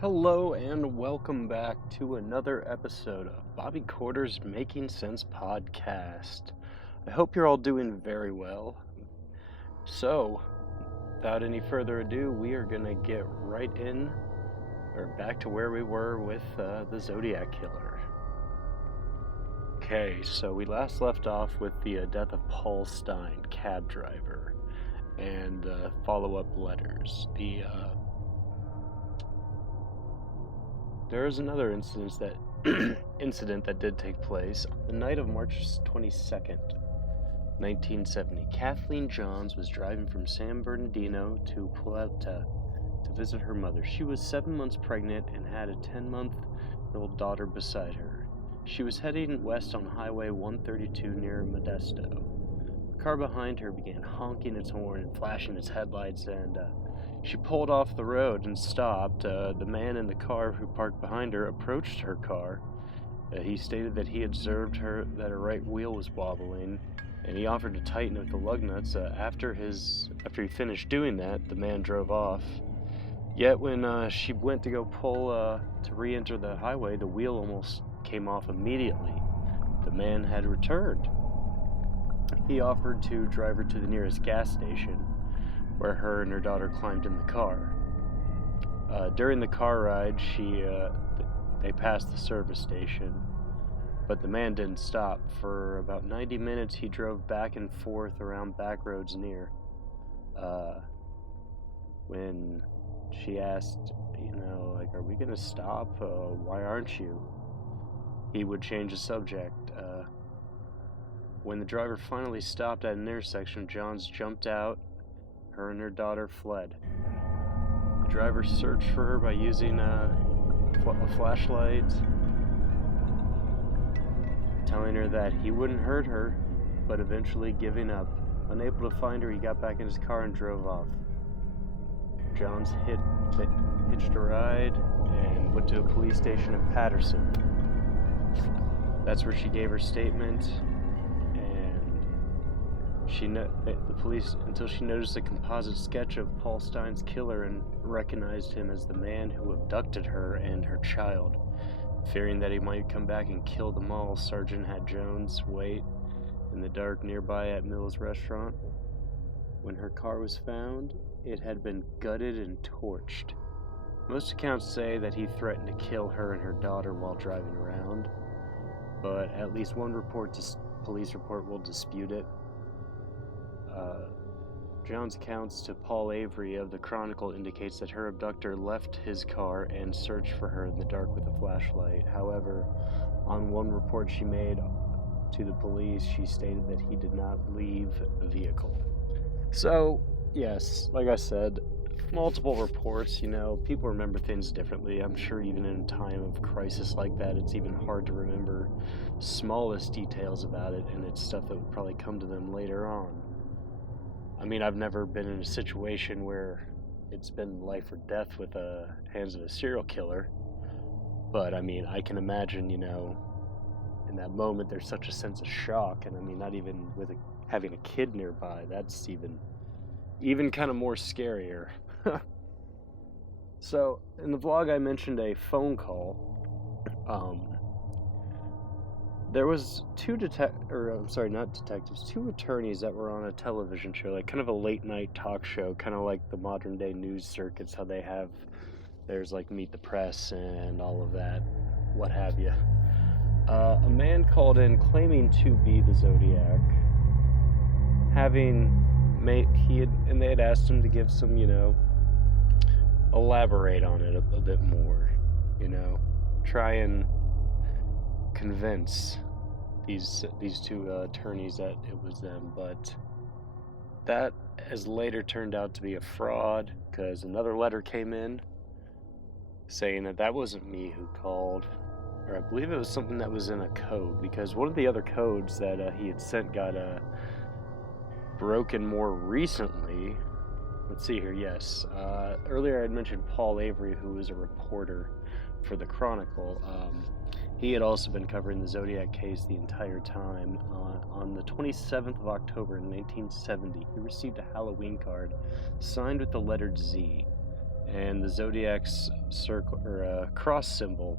Hello and welcome back to another episode of Bobby Corder's Making Sense podcast. I hope you're all doing very well. So, without any further ado, we are going to get right in, or back to where we were with the Zodiac Killer. Okay, so we last left off with the death of Paul Stein, cab driver, and follow-up letters. There is another incident that did take place the night of March 22nd, 1970. Kathleen Johns was driving from San Bernardino to Puerta to visit her mother. She was 7 months pregnant and had a 10-month-old daughter beside her. She was heading west on Highway 132 near Modesto. The car behind her began honking its horn and flashing its headlights, and she pulled off the road and stopped. The man in the car who parked behind her approached her car. He stated that he observed that her right wheel was wobbling, and he offered to tighten up the lug nuts. After he finished doing that, the man drove off. Yet when she went to go pull to re-enter the highway, the wheel almost came off immediately. The man had returned. He offered to drive her to the nearest gas station, where her and her daughter climbed in the car. During the car ride, they passed the service station, but the man didn't stop. For about 90 minutes, he drove back and forth around back roads near. When she asked, are we gonna stop? Why aren't you? He would change the subject. When the driver finally stopped at an intersection, Johns jumped out. Her and her daughter fled. The driver searched for her by using a flashlight, telling her that he wouldn't hurt her, but eventually giving up. Unable to find her, he got back in his car and drove off. Johns hitched a ride and went to a police station in Patterson. That's where she gave her statement. Until she noticed a composite sketch of Paul Stein's killer and recognized him as the man who abducted her and her child. Fearing that he might come back and kill them all, Sergeant had Jones wait in the dark nearby at Mills Restaurant. When her car was found, it had been gutted and torched. Most accounts say that he threatened to kill her and her daughter while driving around, but at least one police report will dispute it. Jones' accounts to Paul Avery of the Chronicle indicates that her abductor left his car and searched for her in the dark with a flashlight. However, on one report she made to the police, she stated that he did not leave the vehicle. So, yes, like I said, multiple reports, people remember things differently. I'm sure even in a time of crisis like that, it's even hard to remember smallest details about it, and it's stuff that would probably come to them later on. I mean, I've never been in a situation where it's been life or death with the hands of a serial killer, but I mean, I can imagine, in that moment there's such a sense of shock, and I mean, not even with having a kid nearby, that's even kind of more scarier. So, in the vlog I mentioned a phone call. There was two attorneys that were on a television show, like kind of a late night talk show, kind of like the modern day news circuits, how there's like Meet the Press and all of that, what have you. A man called in claiming to be the Zodiac, and they had asked him to give some, elaborate on it a bit more, try and convince these two attorneys that it was them, but that has later turned out to be a fraud, because another letter came in saying that wasn't me who called, or I believe it was something that was in a code, because one of the other codes that he had sent got broken more recently. Let's see here, yes. Earlier I had mentioned Paul Avery, who was a reporter for the Chronicle. He had also been covering the Zodiac case the entire time. On the 27th of October in 1970, he received a Halloween card signed with the letter Z, and the Zodiac's circle or cross symbol,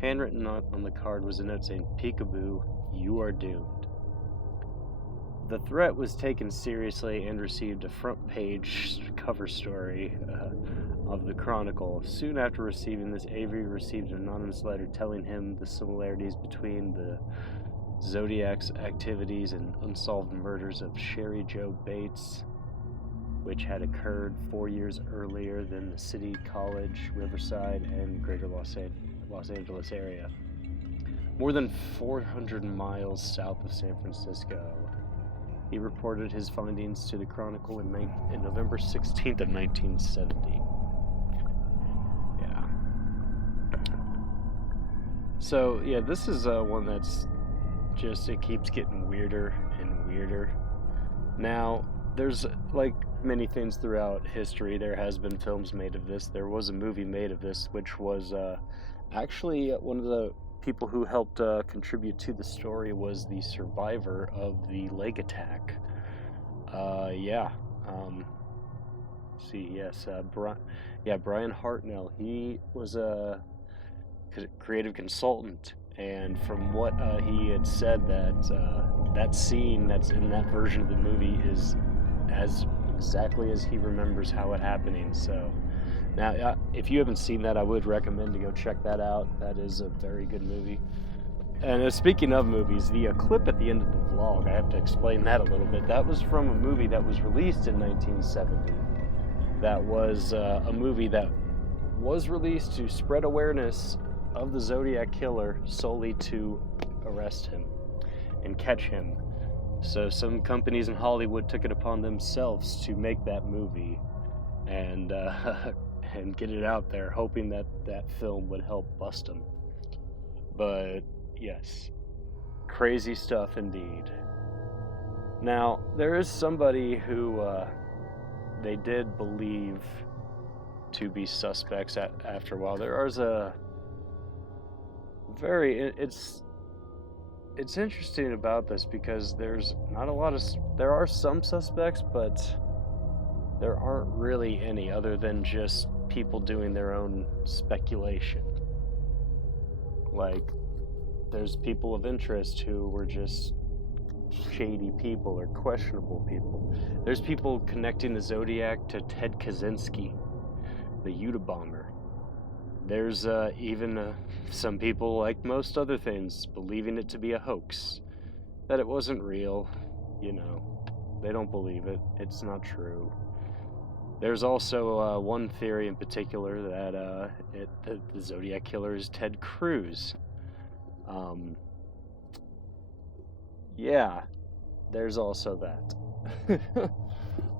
handwritten on the card, was a note saying, "Peekaboo, you are doomed." The threat was taken seriously and received a front-page cover story of the Chronicle. Soon after receiving this, Avery received an anonymous letter telling him the similarities between the Zodiac's activities and unsolved murders of Sherry Jo Bates, which had occurred 4 years earlier than the City College, Riverside, and greater Los Angeles area, more than 400 miles south of San Francisco. He reported his findings to the Chronicle in November 16th of 1970. Yeah. So, yeah, this is one that's just, it keeps getting weirder and weirder. Now, there's, like many things throughout history, there has been films made of this. There was a movie made of this, which was actually one of the people who helped contribute to the story was the survivor of the leg attack. Brian Hartnell. He was a creative consultant, and from what he had said, that scene that's in that version of the movie is as exactly as he remembers how it happening. So now, if you haven't seen that, I would recommend to go check that out. That is a very good movie. And speaking of movies, the clip at the end of the vlog, I have to explain that a little bit. That was from a movie that was released in 1970. That was a movie that was released to spread awareness of the Zodiac Killer, solely to arrest him and catch him. So some companies in Hollywood took it upon themselves to make that movie and get it out there, hoping that that film would help bust him. But yes, crazy stuff indeed. Now, there is somebody who they did believe to be suspects after a while. There is a it's interesting about this because there's not a lot of, there are some suspects, but there aren't really any other than just people doing their own speculation. Like, there's people of interest who were just shady people or questionable people. There's people connecting the Zodiac to Ted Kaczynski, the Unabomber. There's even some people, like most other things, believing it to be a hoax, that it wasn't real. They don't believe it. It's not true. There's also one theory in particular that the Zodiac Killer is Ted Cruz. There's also that.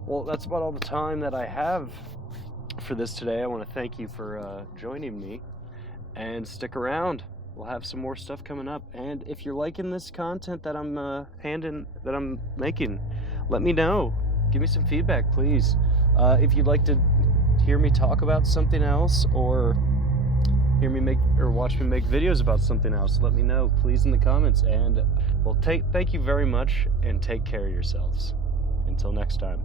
Well, that's about all the time that I have for this today. I want to thank you for joining me, and stick around. We'll have some more stuff coming up. And if you're liking this content that I'm making, let me know. Give me some feedback, please. If you'd like to hear me talk about something else, or hear me watch me make videos about something else, let me know, please, in the comments. And thank you very much, and take care of yourselves. Until next time.